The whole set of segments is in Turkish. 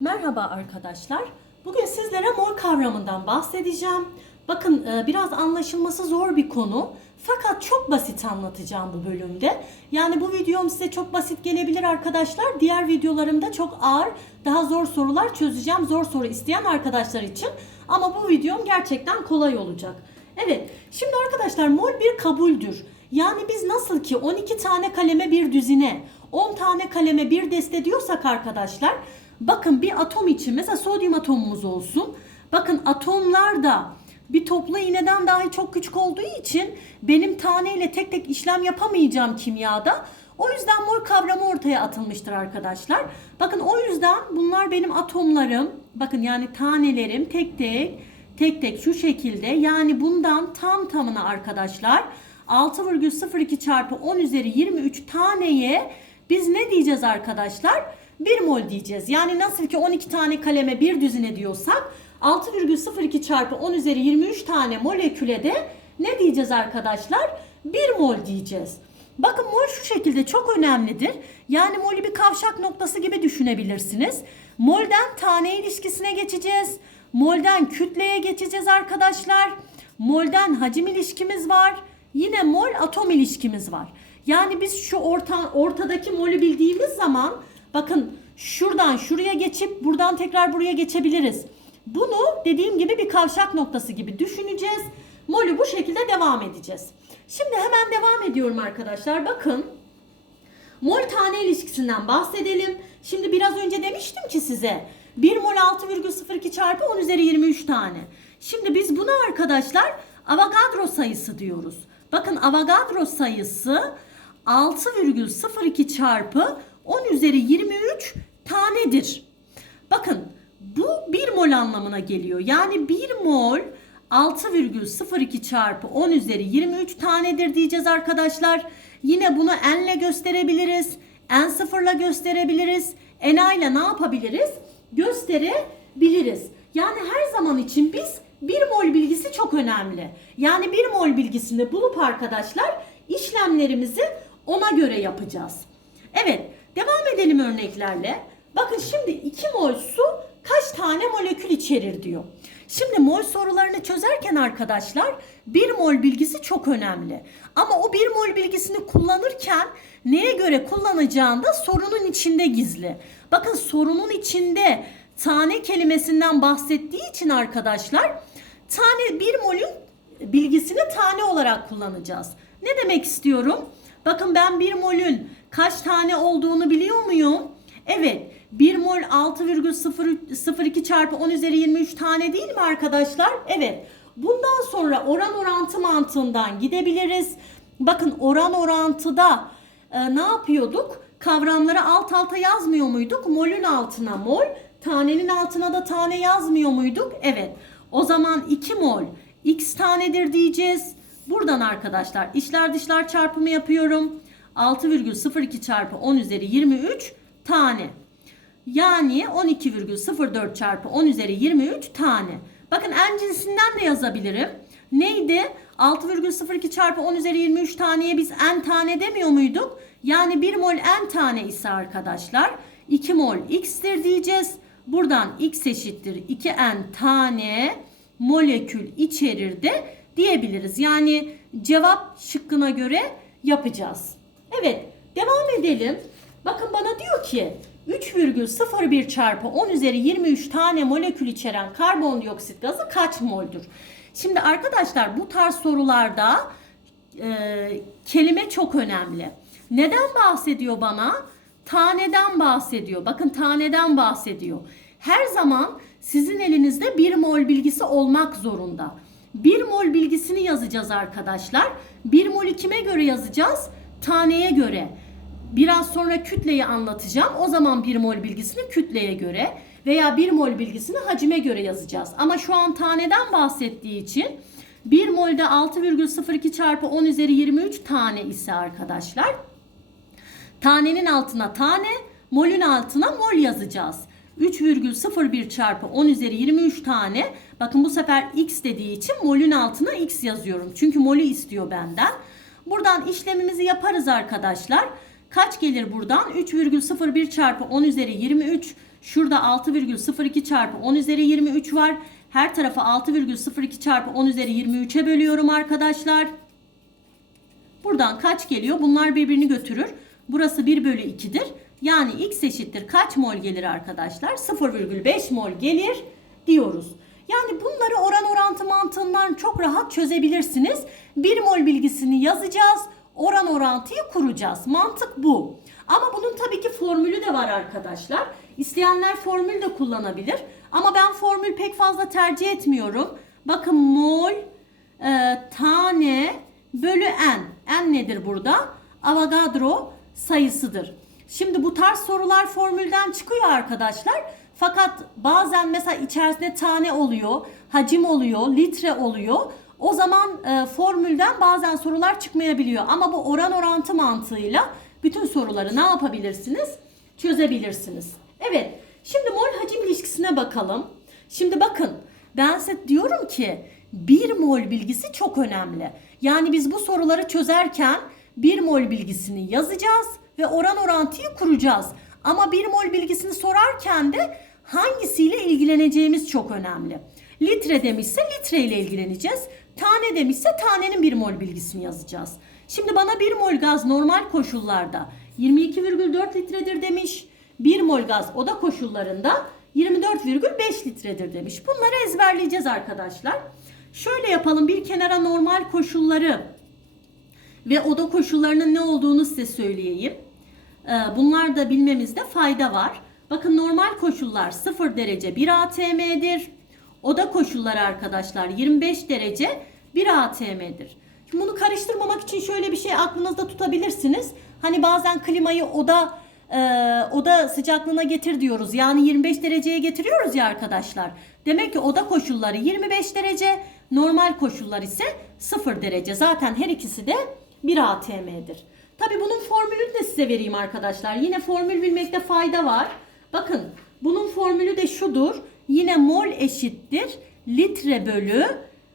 Merhaba arkadaşlar. Bugün sizlere mol kavramından bahsedeceğim. Bakın e, biraz anlaşılması zor bir konu. Fakat çok basit anlatacağım bu bölümde. Yani bu videom size çok basit gelebilir arkadaşlar. Diğer videolarımda çok ağır, daha zor sorular çözeceğim. Zor soru isteyen arkadaşlar için. Ama bu videom gerçekten kolay olacak. Evet, şimdi arkadaşlar mol bir kabuldür. Yani biz nasıl ki 12 tane kaleme bir düzine, 10 tane kaleme bir deste diyorsak arkadaşlar, bakın bir atom için mesela sodyum atomumuz olsun. Bakın atomlar da bir toplu iğneden dahi çok küçük olduğu için benim taneyle tek tek işlem yapamayacağım kimyada. O yüzden mol kavramı ortaya atılmıştır arkadaşlar. Bakın o yüzden bunlar benim atomlarım. Bakın yani tanelerim tek tek tek tek şu şekilde yani bundan tam tamına arkadaşlar 6,02 çarpı 10 üzeri 23 taneye biz ne diyeceğiz arkadaşlar? 1 mol diyeceğiz. Yani nasıl ki 12 tane kaleme bir düzine diyorsak 6,02 çarpı 10 üzeri 23 tane moleküle de ne diyeceğiz arkadaşlar? 1 mol diyeceğiz. Bakın mol şu şekilde çok önemlidir. Yani molü bir kavşak noktası gibi düşünebilirsiniz. Molden tane ilişkisine geçeceğiz. Molden kütleye geçeceğiz arkadaşlar. Molden hacim ilişkimiz var. Yine mol atom ilişkimiz var. Yani biz şu orta, ortadaki molü bildiğimiz zaman bakın şuradan şuraya geçip buradan tekrar buraya geçebiliriz. Bunu dediğim gibi bir kavşak noktası gibi düşüneceğiz. Molü bu şekilde devam edeceğiz. Şimdi hemen devam ediyorum arkadaşlar. Bakın mol tane ilişkisinden bahsedelim. Şimdi biraz önce demiştim ki size 1 mol 6,02 çarpı 10 üzeri 23 tane. Şimdi biz buna arkadaşlar Avogadro sayısı diyoruz. Bakın Avogadro sayısı 6,02 çarpı 10 üzeri 23 tanedir. Bakın bu 1 mol anlamına geliyor. Yani 1 mol 6,02 çarpı 10 üzeri 23 tanedir diyeceğiz arkadaşlar. Yine bunu n ile gösterebiliriz. n sıfırla gösterebiliriz. n ile ne yapabiliriz? Gösterebiliriz. Yani her zaman için biz 1 mol bilgisi çok önemli. Yani 1 mol bilgisini bulup arkadaşlar işlemlerimizi ona göre yapacağız. Evet, devam edelim örneklerle. Bakın şimdi 2 mol su kaç tane molekül içerir diyor. Şimdi mol sorularını çözerken arkadaşlar 1 mol bilgisi çok önemli. Ama o 1 mol bilgisini kullanırken neye göre kullanacağını da sorunun içinde gizli. Bakın sorunun içinde tane kelimesinden bahsettiği için arkadaşlar tane 1 molün bilgisini tane olarak kullanacağız. Ne demek istiyorum? Bakın ben 1 molün kaç tane olduğunu biliyor muyum? Evet 1 mol 6,02 çarpı 10 üzeri 23 tane değil mi arkadaşlar? Evet. Bundan sonra oran orantı mantığından gidebiliriz. Bakın oran orantıda e, ne yapıyorduk? Kavramları alt alta yazmıyor muyduk? Molün altına mol, tanenin altına da tane yazmıyor muyduk? Evet. O zaman 2 mol x tanedir diyeceğiz. Buradan arkadaşlar içler dışlar çarpımı yapıyorum. 6,02 çarpı 10 üzeri 23 tane. Yani 12,04 çarpı 10 üzeri 23 tane. Bakın en cinsinden de yazabilirim. Neydi? 6,02 çarpı 10 üzeri 23 taneye biz n tane demiyor muyduk? Yani 1 mol n tane ise arkadaşlar 2 mol x'tir diyeceğiz. Buradan x eşittir 2n tane molekül içerir de diyebiliriz. Yani cevap şıkkına göre yapacağız. Evet devam edelim. Bakın bana diyor ki 3,01 çarpı 10 üzeri 23 tane molekül içeren karbondioksit gazı kaç moldür? Şimdi arkadaşlar bu tarz sorularda e, kelime çok önemli. Neden bahsediyor bana? Taneden bahsediyor. Bakın taneden bahsediyor. Her zaman sizin elinizde 1 mol bilgisi olmak zorunda. 1 mol bilgisini yazacağız arkadaşlar. 1 molü kime göre yazacağız? Taneye göre. Biraz sonra kütleyi anlatacağım. O zaman 1 mol bilgisini kütleye göre veya 1 mol bilgisini hacime göre yazacağız. Ama şu an taneden bahsettiği için 1 molde 6,02 çarpı 10 üzeri 23 tane ise arkadaşlar tanenin altına tane, molün altına mol yazacağız. 3,01 çarpı 10 üzeri 23 tane. Bakın bu sefer x dediği için molün altına x yazıyorum. Çünkü molü istiyor benden. Buradan işlemimizi yaparız arkadaşlar. Kaç gelir buradan? 3,01 çarpı 10 üzeri 23 Şurada 6,02 çarpı 10 üzeri 23 var. Her tarafı 6,02 çarpı 10 üzeri 23'e bölüyorum arkadaşlar. Buradan kaç geliyor? Bunlar birbirini götürür. Burası 1 bölü 2'dir. Yani x eşittir kaç mol gelir arkadaşlar? 0,5 mol gelir diyoruz. Yani bunları oran orantı mantığından çok rahat çözebilirsiniz. 1 mol bilgisini yazacağız. Oran orantıyı kuracağız. Mantık bu. Ama bunun tabii ki formülü de var arkadaşlar. İsteyenler formül de kullanabilir. Ama ben formül pek fazla tercih etmiyorum. Bakın mol e, tane bölü n. N nedir burada? Avogadro sayısıdır. Şimdi bu tarz sorular formülden çıkıyor arkadaşlar. Fakat bazen mesela içerisinde tane oluyor, hacim oluyor, litre oluyor. O zaman e, formülden bazen sorular çıkmayabiliyor. Ama bu oran orantı mantığıyla bütün soruları ne yapabilirsiniz? Çözebilirsiniz. Evet. Şimdi mol hacim ilişkisine bakalım. Şimdi bakın ben size diyorum ki 1 mol bilgisi çok önemli. Yani biz bu soruları çözerken 1 mol bilgisini yazacağız ve oran orantıyı kuracağız. Ama 1 mol bilgisini sorarken de hangisiyle ilgileneceğimiz çok önemli. Litre demişse litre ile ilgileneceğiz. Tane demişse tanenin 1 mol bilgisini yazacağız. Şimdi bana 1 mol gaz normal koşullarda 22,4 litredir demiş. 1 mol gaz oda koşullarında 24,5 litredir demiş. Bunları ezberleyeceğiz arkadaşlar. Şöyle yapalım bir kenara normal koşulları ve oda koşullarının ne olduğunu size söyleyeyim. Ee, Bunlar da bilmemizde fayda var. Bakın normal koşullar 0 derece 1 atm'dir. Oda koşulları arkadaşlar 25 derece 1 atm'dir. Şimdi bunu karıştırmamak için şöyle bir şey aklınızda tutabilirsiniz. Hani bazen klimayı oda e, oda sıcaklığına getir diyoruz. Yani 25 dereceye getiriyoruz ya arkadaşlar. Demek ki oda koşulları 25 derece, normal koşullar ise 0 derece. Zaten her ikisi de 1 atm'dir. Tabi bunun formülünü de size vereyim arkadaşlar. Yine formül bilmekte fayda var. Bakın bunun formülü de şudur. Yine mol eşittir litre bölü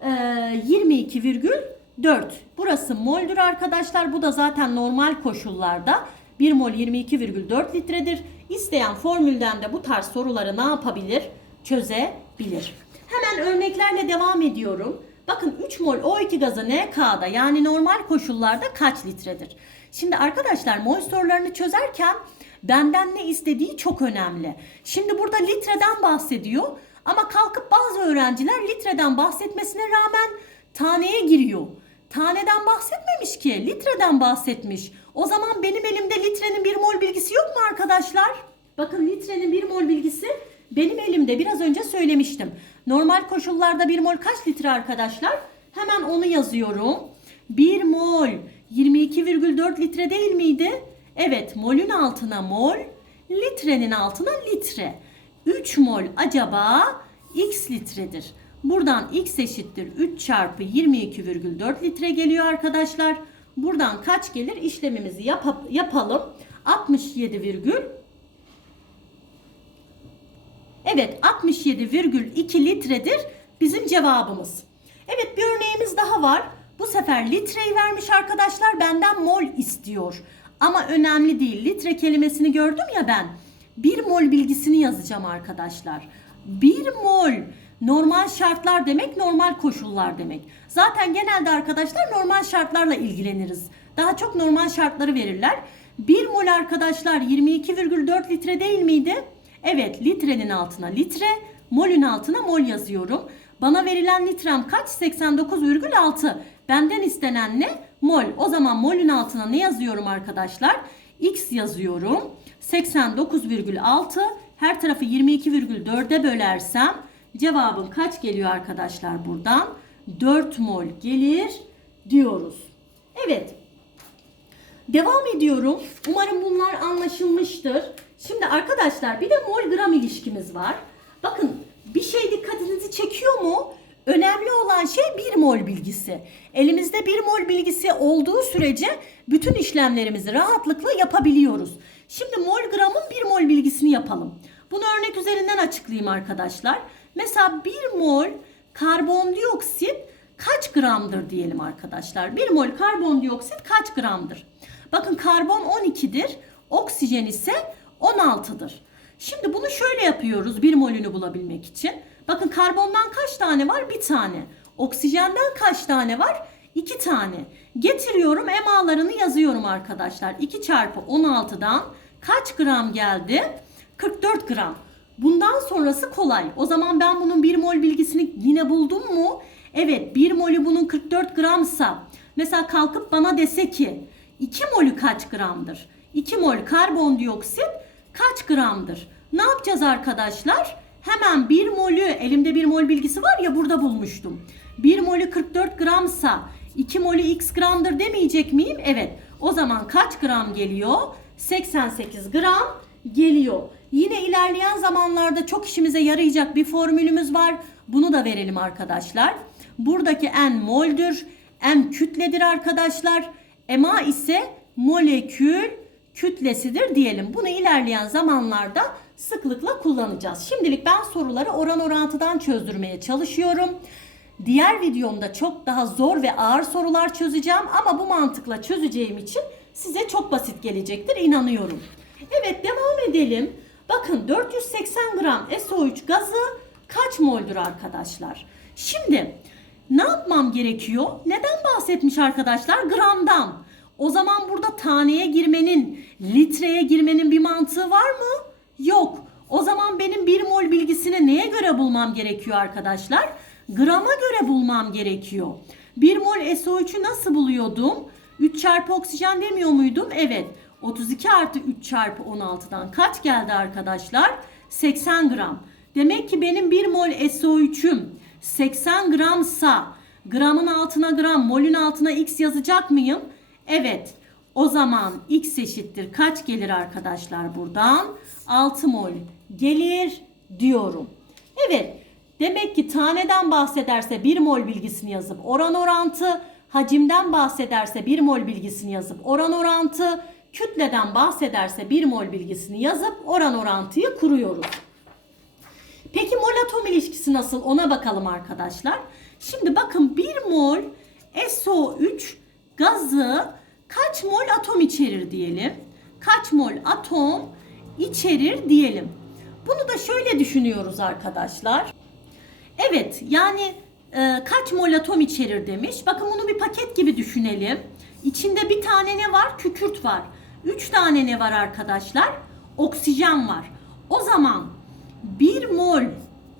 e, 22,4. Burası moldür arkadaşlar. Bu da zaten normal koşullarda 1 mol 22,4 litredir. İsteyen formülden de bu tarz soruları ne yapabilir? Çözebilir. Hemen örneklerle devam ediyorum. Bakın 3 mol O2 gazı NK'da yani normal koşullarda kaç litredir? Şimdi arkadaşlar mol sorularını çözerken benden ne istediği çok önemli. Şimdi burada litreden bahsediyor ama kalkıp bazı öğrenciler litreden bahsetmesine rağmen taneye giriyor. Taneden bahsetmemiş ki, litreden bahsetmiş. O zaman benim elimde litrenin bir mol bilgisi yok mu arkadaşlar? Bakın litrenin bir mol bilgisi benim elimde biraz önce söylemiştim. Normal koşullarda bir mol kaç litre arkadaşlar? Hemen onu yazıyorum. 1 mol 22,4 litre değil miydi? Evet molün altına mol, litrenin altına litre. 3 mol acaba x litredir. Buradan x eşittir 3 çarpı 22,4 litre geliyor arkadaşlar. Buradan kaç gelir? İşlemimizi yap yapalım. 67, virgül Evet 67,2 litredir bizim cevabımız. Evet bir örneğimiz daha var. Bu sefer litreyi vermiş arkadaşlar benden mol istiyor. Ama önemli değil. Litre kelimesini gördüm ya ben. 1 mol bilgisini yazacağım arkadaşlar. 1 mol normal şartlar demek normal koşullar demek. Zaten genelde arkadaşlar normal şartlarla ilgileniriz. Daha çok normal şartları verirler. 1 mol arkadaşlar 22,4 litre değil miydi? Evet litrenin altına litre, molün altına mol yazıyorum. Bana verilen litrem kaç? 89,6. Benden istenen ne? Mol. O zaman molün altına ne yazıyorum arkadaşlar? X yazıyorum. 89,6. Her tarafı 22,4'e bölersem cevabım kaç geliyor arkadaşlar buradan? 4 mol gelir diyoruz. Evet. Devam ediyorum. Umarım bunlar anlaşılmıştır. Şimdi arkadaşlar bir de mol gram ilişkimiz var. Bakın bir şey dikkatinizi çekiyor mu? Önemli olan şey 1 mol bilgisi. Elimizde 1 mol bilgisi olduğu sürece bütün işlemlerimizi rahatlıkla yapabiliyoruz. Şimdi mol gramın 1 mol bilgisini yapalım. Bunu örnek üzerinden açıklayayım arkadaşlar. Mesela 1 mol karbondioksit kaç gramdır diyelim arkadaşlar. 1 mol karbondioksit kaç gramdır? Bakın karbon 12'dir. Oksijen ise 16'dır. Şimdi bunu şöyle yapıyoruz 1 molünü bulabilmek için. Bakın karbondan kaç tane var? Bir tane. Oksijenden kaç tane var? 2 tane. Getiriyorum emalarını yazıyorum arkadaşlar. 2 çarpı 16'dan kaç gram geldi? 44 gram. Bundan sonrası kolay. O zaman ben bunun 1 mol bilgisini yine buldum mu? Evet 1 molü bunun 44 gramsa mesela kalkıp bana dese ki 2 molü kaç gramdır? 2 mol karbondioksit kaç gramdır? Ne yapacağız arkadaşlar? Hemen 1 molü elimde 1 mol bilgisi var ya burada bulmuştum. 1 molü 44 gramsa 2 molü x gramdır demeyecek miyim? Evet. O zaman kaç gram geliyor? 88 gram geliyor. Yine ilerleyen zamanlarda çok işimize yarayacak bir formülümüz var. Bunu da verelim arkadaşlar. Buradaki n moldür, m kütledir arkadaşlar. EMA ise molekül kütlesidir diyelim. Bunu ilerleyen zamanlarda sıklıkla kullanacağız. Şimdilik ben soruları oran orantıdan çözdürmeye çalışıyorum. Diğer videomda çok daha zor ve ağır sorular çözeceğim ama bu mantıkla çözeceğim için size çok basit gelecektir inanıyorum. Evet devam edelim. Bakın 480 gram SO3 gazı kaç moldür arkadaşlar? Şimdi ne yapmam gerekiyor? Neden bahsetmiş arkadaşlar? Gramdan. O zaman burada taneye girmenin, litreye girmenin bir mantığı var mı? Yok. O zaman benim 1 mol bilgisini neye göre bulmam gerekiyor arkadaşlar? Grama göre bulmam gerekiyor. 1 mol SO3'ü nasıl buluyordum? 3 çarpı oksijen demiyor muydum? Evet. 32 artı 3 çarpı 16'dan kaç geldi arkadaşlar? 80 gram. Demek ki benim 1 mol SO3'üm 80 gramsa gramın altına gram, molün altına x yazacak mıyım? Evet. O zaman x eşittir kaç gelir arkadaşlar buradan? 6 mol gelir diyorum. Evet. Demek ki taneden bahsederse 1 mol bilgisini yazıp oran orantı, hacimden bahsederse 1 mol bilgisini yazıp oran orantı, kütleden bahsederse 1 mol bilgisini yazıp oran orantıyı kuruyoruz. Peki mol atom ilişkisi nasıl ona bakalım arkadaşlar. Şimdi bakın 1 mol SO3 gazı kaç mol atom içerir diyelim. Kaç mol atom içerir diyelim. Bunu da şöyle düşünüyoruz arkadaşlar. Evet yani e, kaç mol atom içerir demiş. Bakın bunu bir paket gibi düşünelim. İçinde bir tane ne var? Kükürt var. Üç tane ne var arkadaşlar? Oksijen var. O zaman 1 mol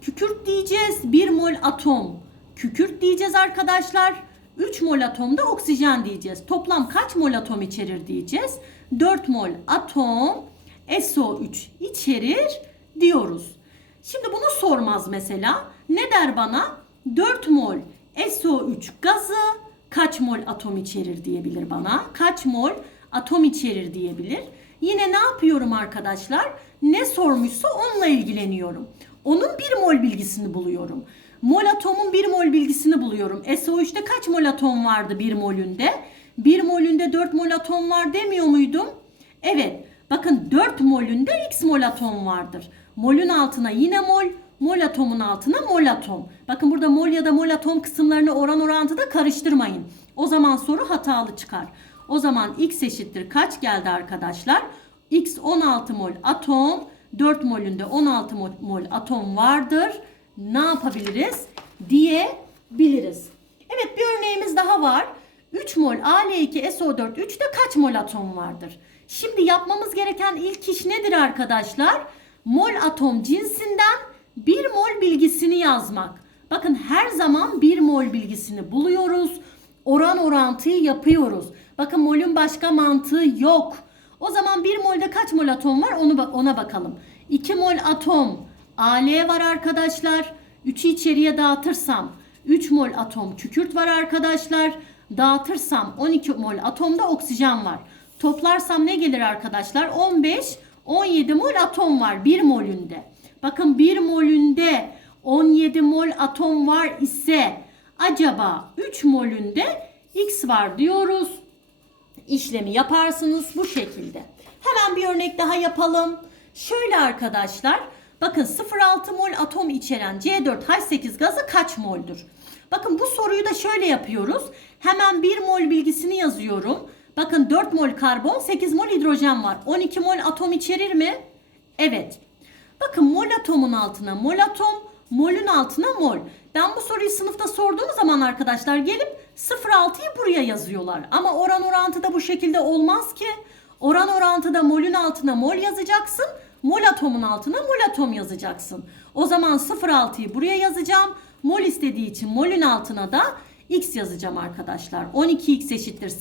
kükürt diyeceğiz. 1 mol atom kükürt diyeceğiz arkadaşlar. 3 mol atom da oksijen diyeceğiz. Toplam kaç mol atom içerir diyeceğiz. 4 mol atom SO3 içerir diyoruz. Şimdi bunu sormaz mesela. Ne der bana? 4 mol SO3 gazı kaç mol atom içerir diyebilir bana. Kaç mol atom içerir diyebilir. Yine ne yapıyorum arkadaşlar? Ne sormuşsa onunla ilgileniyorum. Onun 1 mol bilgisini buluyorum. Mol atomun 1 mol bilgisini buluyorum. SO3'te kaç mol atom vardı 1 molünde? 1 molünde 4 mol atom var demiyor muydum? Evet. Bakın 4 molünde x mol atom vardır. Molün altına yine mol, mol atomun altına mol atom. Bakın burada mol ya da mol atom kısımlarını oran orantıda karıştırmayın. O zaman soru hatalı çıkar. O zaman x eşittir kaç geldi arkadaşlar? x 16 mol atom, 4 molünde 16 mol, atom vardır. Ne yapabiliriz? Diyebiliriz. Evet bir örneğimiz daha var. 3 mol Al2SO4 3'te kaç mol atom vardır? Şimdi yapmamız gereken ilk iş nedir arkadaşlar? Mol atom cinsinden 1 mol bilgisini yazmak. Bakın her zaman 1 mol bilgisini buluyoruz. Oran orantıyı yapıyoruz. Bakın molün başka mantığı yok. O zaman 1 molde kaç mol atom var onu ona bakalım. 2 mol atom Al var arkadaşlar. 3'ü içeriye dağıtırsam 3 mol atom kükürt var arkadaşlar. Dağıtırsam 12 mol atomda oksijen var. Toplarsam ne gelir arkadaşlar? 15 17 mol atom var 1 molünde. Bakın 1 molünde 17 mol atom var ise acaba 3 molünde X var diyoruz. İşlemi yaparsınız bu şekilde. Hemen bir örnek daha yapalım. Şöyle arkadaşlar. Bakın 0,6 mol atom içeren C4H8 gazı kaç moldür? Bakın bu soruyu da şöyle yapıyoruz. Hemen 1 mol bilgisini yazıyorum. Bakın 4 mol karbon, 8 mol hidrojen var. 12 mol atom içerir mi? Evet. Bakın mol atomun altına mol atom, molün altına mol. Ben bu soruyu sınıfta sorduğum zaman arkadaşlar gelip 0.6'yı buraya yazıyorlar. Ama oran orantıda bu şekilde olmaz ki. Oran orantıda molün altına mol yazacaksın. Mol atomun altına mol atom yazacaksın. O zaman 0.6'yı buraya yazacağım. Mol istediği için molün altına da x yazacağım arkadaşlar. 12x eşittir 0.